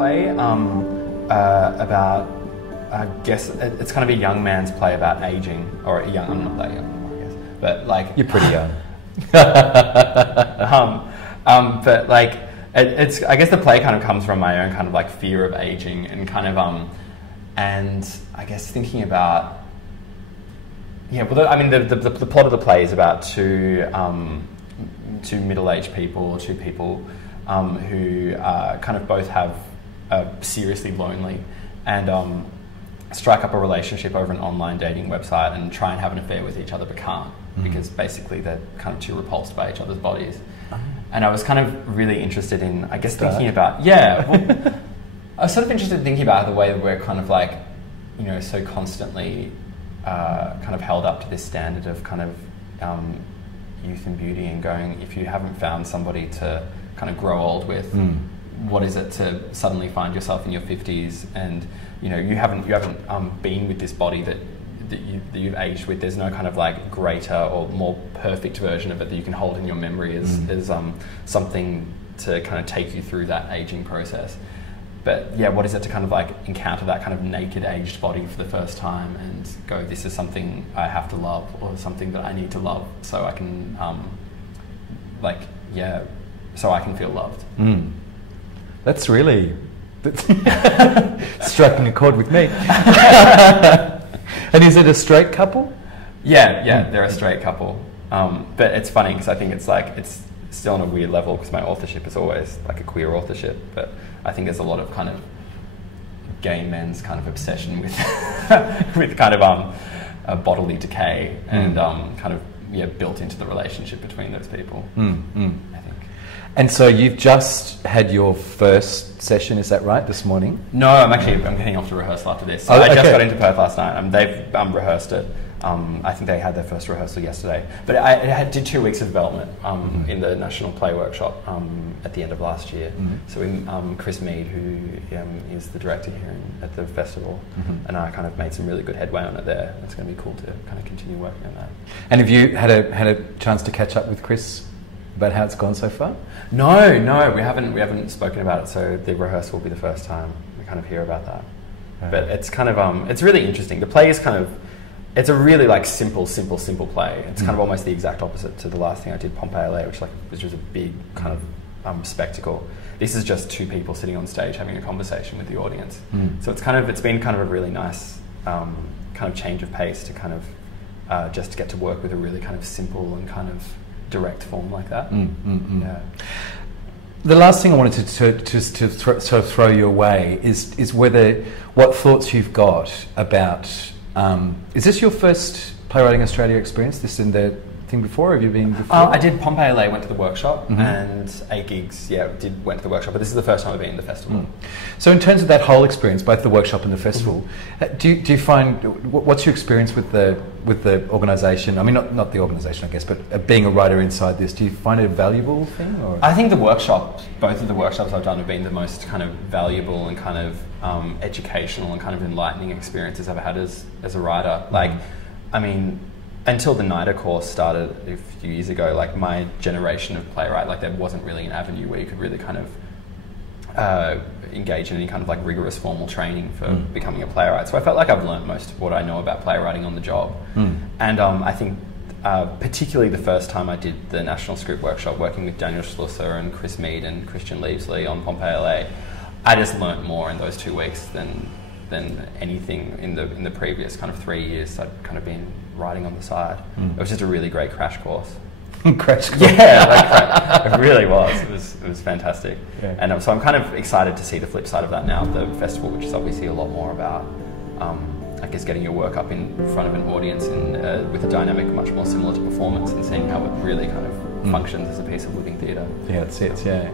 play about, I guess, it's kind of a young man's play about aging, or a young, I'm not that young, I guess, but like... You're pretty young. But like, it's, I guess the play kind of comes from my own kind of like fear of aging and kind of, and I guess thinking about, yeah, well, I mean, the plot of the play is about two middle-aged people, two people who kind of both have seriously lonely and strike up a relationship over an online dating website and try and have an affair with each other but can't, because basically they're kind of too repulsed by each other's bodies. And I was kind of really interested in, I guess, thinking about, I was sort of interested in thinking about the way that we're kind of like, you know, so constantly kind of held up to this standard of kind of youth and beauty, and going, if you haven't found somebody to kind of grow old with, what is it to suddenly find yourself in your 50s and, you know, you haven't been with this body that you've aged with. There's no kind of like greater or more perfect version of it that you can hold in your memory as something to kind of take you through that aging process. But yeah, what is it to kind of like encounter that kind of naked aged body for the first time and go, this is something I have to love, or something that I need to love so I can so I can feel loved. That's really striking a chord with me. And is it a straight couple? Yeah, they're a straight couple. But it's funny because I think it's like, it's still on a weird level because my authorship is always like a queer authorship, but I think there's a lot of kind of gay men's kind of obsession with with kind of a bodily decay and kind of built into the relationship between those people. I think. And so you've just had your first session, is that right, this morning? No, I'm heading off to rehearsal after this. So I just got into Perth last night. They've rehearsed it. I think they had their first rehearsal yesterday. But I did 2 weeks of development in the National Play Workshop at the end of last year. So Chris Mead, who is the director here at the festival, and I kind of made some really good headway on it there. It's going to be cool to kind of continue working on that. And have you had a chance to catch up with Chris about how it's gone so far? No, we haven't spoken about it. So the rehearsal will be the first time we kind of hear about that. But it's kind of it's really interesting. The play is kind of, it's a really like simple play. It's kind of almost the exact opposite to the last thing I did, Pompeii, which was a big kind of spectacle. This is just two people sitting on stage having a conversation with the audience. So it's been kind of a really nice kind of change of pace to kind of just get to work with a really kind of simple and kind of direct form like that. Yeah. The last thing I wanted to throw you away is what thoughts you've got about. Is this your first Playwriting Australia experience? This in the thing before, or have you been before? I did Pompeii, went to the workshop, and 8 gigs, went to the workshop, but this is the first time I've been in the festival. So in terms of that whole experience, both the workshop and the festival, do you find, what's your experience with the organisation? I mean, not the organisation, I guess, but being a writer inside this, do you find it a valuable thing? Or? I think both of the workshops I've done have been the most kind of valuable and kind of educational and kind of enlightening experiences I've had as a writer. Like, I mean, until the NIDA course started a few years ago, like my generation of playwright, like there wasn't really an avenue where you could really kind of engage in any kind of like rigorous formal training for becoming a playwright. So I felt like I've learned most of what I know about playwriting on the job. And I think particularly the first time I did the National Script Workshop, working with Daniel Schlusser and Chris Mead and Christian Leavesley on Pompeii, I just learnt more in those 2 weeks than anything in the previous kind of 3 years I'd kind of been writing on the side. It was just a really great crash course. Crash course? Yeah, it really was. It was fantastic. Yeah. And so I'm kind of excited to see the flip side of that now, the festival, which is obviously a lot more about, I guess, getting your work up in front of an audience and with a dynamic much more similar to performance, and seeing how it really kind of functions as a piece of living theatre. Yeah, that's it, yeah.